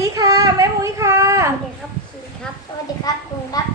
ดีค่ะ แม่มุ้ยค่ะ สวัสดีครับคุณครับ สวัสดีครับคุณครับ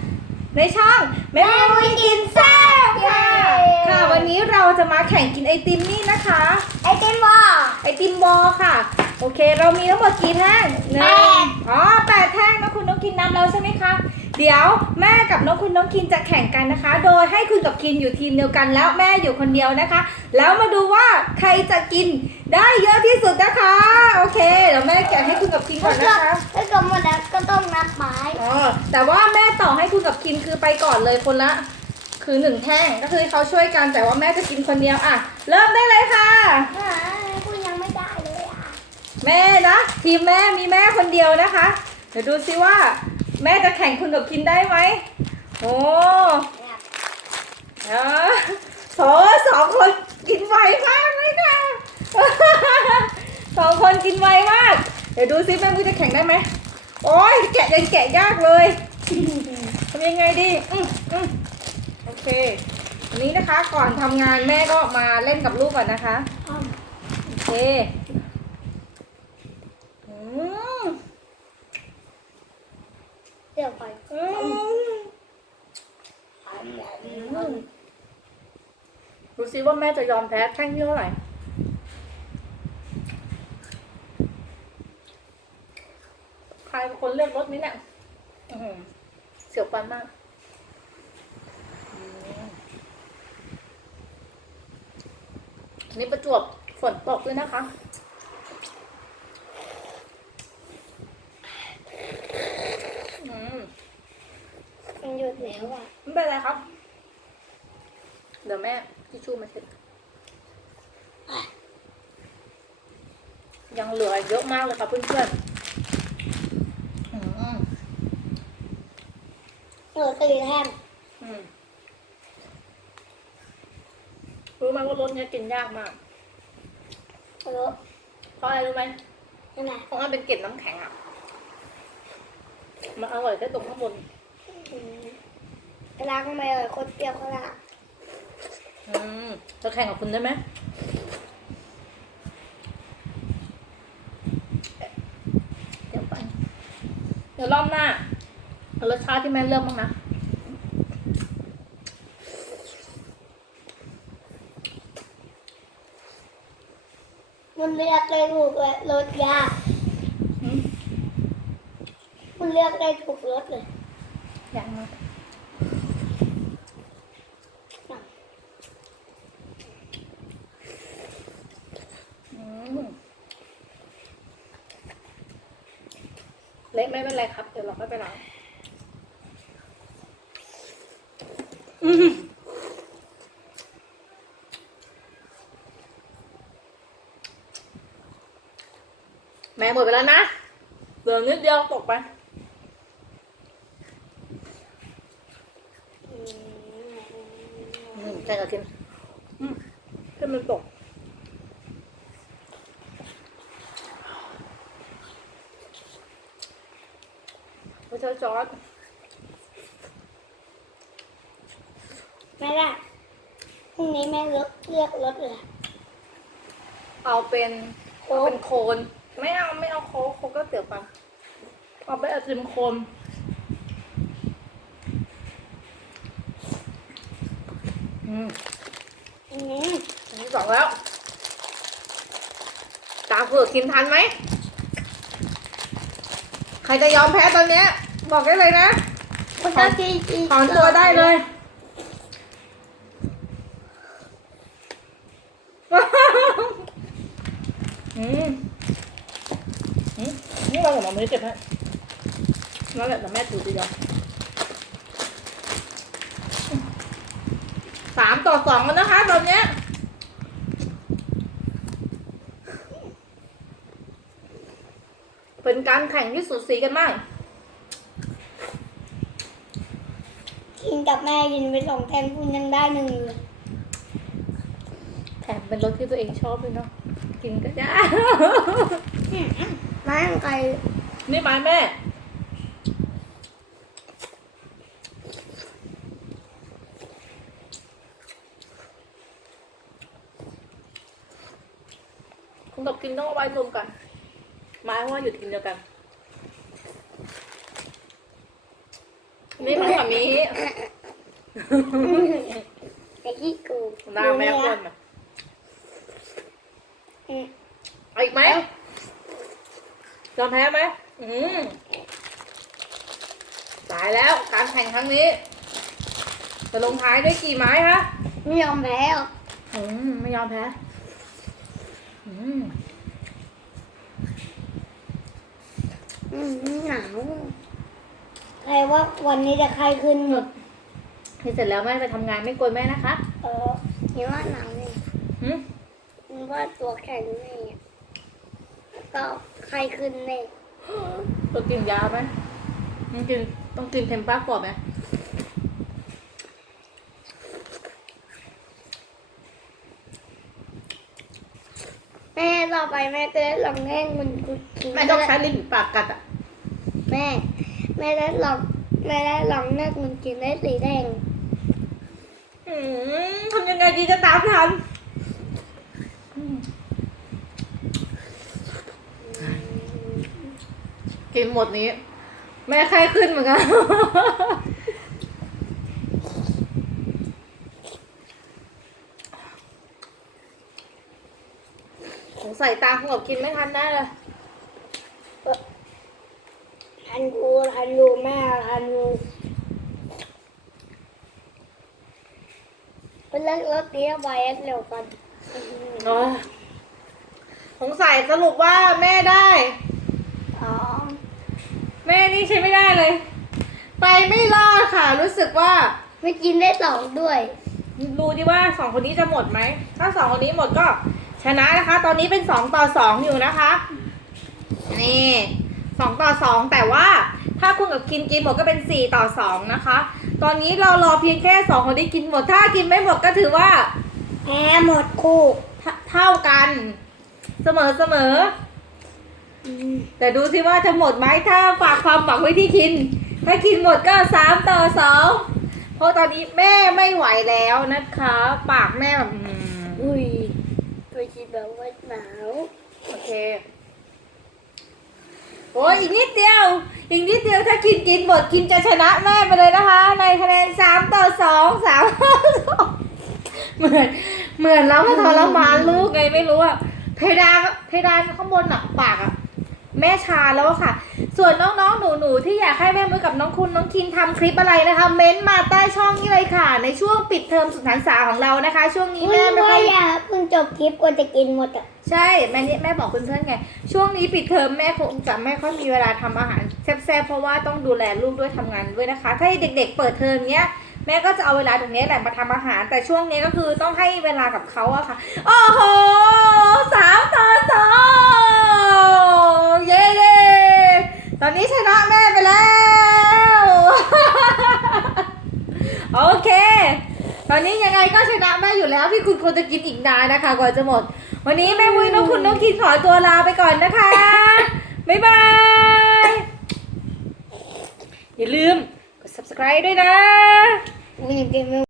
ในช่องแม่มุ้ยกินแซ่บค่ะเย้ค่ะวันนี้เราจะมาแข่งกินไอติมนี่นะคะ ไอติมบอลไอติมวอลค่ะ โอเค เรามีทั้งหมดกี่แท่งหนึ่งแปดอ๋อแปดแท่งน้องคุณน้องกินนับแล้วใช่ไหมคะ เดี๋ยวแม่กับน้องคุณน้องกินจะแข่งกันนะคะ โดยให้คุณกับกินอยู่ทีมเดียวกันแล้วแม่อยู่คนเดียวนะคะ แล้วมาดูว่าใครจะกินได้เยอะที่สุดนะคะ โอเคเดี๋ยวแม่แกะให้คุณกับกินก่ถ้าอนเกินะดคะถ้าเกิดหมดแล้วก็ต้องนับไม้อ๋อแต่ว่าแม่ต่อให้คุณกับคิมคือไปก่อนเลยคนละคือหนึ่งแท่งก็คือเขาช่วยกันแต่ว่าแม่จะกินคนเดียวอะ เริ่มได้เลยค่ะอ่าคุณยังไม่ได้เลยอะ แม่นะทีมแม่มีแม่คนเดียวนะคะ เดี๋ยวดูซิว่า แม่จะแข่งคุณกับคิมได้ไหมโอ้เนี่ยเออโถสองคนกินไวมากเลยค่ะสองคนกินไวมาก เดี๋ยวดูซิแม่มุ้ยจะแข่งได้ไหมโอ้ยแกะยังแกะยากเลยทำยังไงดีอืมอืมโอเควันนี้นะคะก่อนทำงานแม่ก็มาเล่นกับลูกก่อนนะคะอ้อมโอเคอืม เดูซิว่าแม่จะยอมแพ้แท่งที่เท่าไหร่ใครเป็นคนเลือกรถนี้เนี่ยเสียวฟันมากนี่ประจวบฝนตกด้วยนะคะ อืม มันหยุดแล้วอะ ไม่เป็นไรครับ เดี๋ยวแม่ทิชชู่มาเช็ดยังเหลือเยอะมากเลยค่ะเพื่อนๆอืมเหลือสี่แท่งอืมรู้ไหมว่ารสเนี้ยกินยากมากเหลือเพราะอะไรรู้ไหมใช่ไหมเพราะมันเป็นเกล็ดน้ำแข็งอะ มันอร่อยแค่ตรงข้างบนอืมเวลาก็ไม่เลยโคตรเปรี้ยวก็ละ อืมจะแข่งกับคุณได้ไหมเดี๋ยวไปเดี๋ยวรอบหน้าเอารสชาติที่แม่เลือกบ้างนะมันเลือกได้ถูกเลยรสยากอืมคุณเลือกได้ถูกรสเลยอย่างมากอืม เละไม่เป็นไรครับ เดี๋ยวเราค่อยไปล้างอืมแม่หมดไปแล้วนะ เหลือนิดเดียวตกไปอืมอืมใช่กับกินอืมขึ้นมันตก ไม่ใช่จอร์ดแม่ละพรุ่งนี้แม่เลือกเลือกรสเลย เอาเป็นโค้เอาก เป็นโคน ไม่เอาไม่เอาโค้กโค้กก็เสียวปังเอาไปนไอติมโคนอืมอืมอันที่สองแล้ว ตาเผือกกินทันไหม ใครจะยอมแพ้ตอนเนี้ย บอกได้เลยนะคนเจ้าจีจีถอนตัวได้เลยอืมอืมนี่เราของเราไม่ได้เจ็บนะนั่นแหละแต่แม่ถือทีเดียวสามต่อสองแล้วนะคะตอนเนี้ย เป็น การแข่งที่สุดสีกันมาก กินกับแม่กินไปสองแทนคุณยังได้หนึ่งเลยแถมเป็นรสที่ตัวเองชอบด้วยเนาะ กินก็ได้ ไม้ของใครนี่ไม้แม่ คุณกับกินต้องเอาไว้รวมกัน ไม้เพราะว่าอยู่ทีมเดียวกันนี่มาสามีไอ้กี้กูหน้าแม่คนอีกไหมยอมแพ้ไหมอืมตายแล้วการแข่งครั้งนี้ จะลงท้ายด้วยกี่ไม้คะไม่ยอมแพ้อืมไม่ยอมแพ้อืม หนาว ใครว่าวันนี้จะใครขึ้นหมดนี่เสร็จแล้วแม่ไปทำงานไม่กวนแม่นะคะเออเห็นว่าหนาวเนี่ยหืมมันว่าตัวแข็งแน่ก็ใครขึ้นแน่ต้องกินยาไหมต้องกินต้องกินเทมป้ากรอบไหมแม่ต่อไปแม่จะได้ลองแง่งมันกูกินแม่ต้องใช้ลิ้นปากกัดอะ แม่ แม่ได้ลองแม่ได้ลองแง่งมันกินได้สีแดงอืมทำยังไงดีจะตามทันกินหมดนี้ แม่ไข้ขึ้นเหมือนกันสงสัยตาคงกับกินไม่ทันแน่เลย ทันกูทันรูแม่ทันรูเป็นเลิกรถเตี้ยไปเร็วกันอ๋อสงสัยสรุปว่าแม่ได้ อ๋อ แม่นี่ใช้ไม่ได้เลย ไปไม่รอดค่ะ รู้สึกว่าไม่กินได้สองด้วยรู้ดิว่าสองคนนี้จะหมดไหม ถ้าสองคนนี้หมดก็ชนะนะคะ ตอนนี้เป็นสองต่อสองอยู่นะคะ นี่ สองต่อสองแต่ว่าถ้าคุณกับกินกินหมดก็เป็นสี่ต่อสองนะคะ ตอนนี้เรารอเพียงแค่สองคนที่กินหมด ถ้ากินไม่หมดก็ถือว่าแพ้หมดคู่เท่าเท่ากัน เสมอเสมอแต่ดูสิว่าจะหมดไหมถ้าฝากความหวังไว้ที่คิน ถ้าคินหมดก็สามต่อสองเพราะตอนนี้แม่ไม่ไหวแล้วนะคะ ปากแม่แบบอืมอุ้ยตัวคิดแบบว่าหนาว โอเค โอ้ยอีกนิดเดียว อีกนิดเดียวถ้าคินกินหมดคินจะชนะแม่ไปเลยนะคะ ในคะแนนสามต่อสองสามเหมือนเหมือนเราก็ทรมานลูกไงไม่รู้อะเพดานเพดานข้างบนอะปากอะ แม่ชาแล้วค่ะ ส่วนน้องๆ หนูๆ ที่อยากให้แม่มือกับน้องคุณน้องคินทำคลิปอะไรนะคะ เม้นมาใต้ช่องนี้เลยค่ะ ในช่วงปิดเทอมสุดหันษาของเรานะคะ ช่วงนี้แม่ไม่ค่อยอย่าเพิ่งจบคลิปกว่าจะกินหมดอะใช่แม่นี่แม่บอกเพื่อนๆไง ช่วงนี้ปิดเทอมแม่คงจะไม่ค่อยมีเวลาทำอาหารแซ่บๆเพราะว่าต้องดูแลลูกด้วยทำงานด้วยนะคะ ถ้าเด็ก ๆ เปิดเทอมเนี้ยแม่ก็จะเอาเวลาตรงนี้แหละมาทำอาหาร แต่ช่วงนี้ก็คือต้องให้เวลากับเขาอะค่ะโอ้โหสามต่อสอง เย้เย้ตอนนี้ชนะแม่ไปแล้ว โอเค ตอนนี้ยังไงก็ชนะแม่อยู่แล้วพี่คุณควรจะกินอีกนานนะคะกว่าจะหมด วันนี้แม่วุ้ยน้องคุณน้องคินขอตัวลาไปก่อนนะคะ บ๊ายบาย อย่าลืมกด subscribe ด้วยนะไม่กินไม่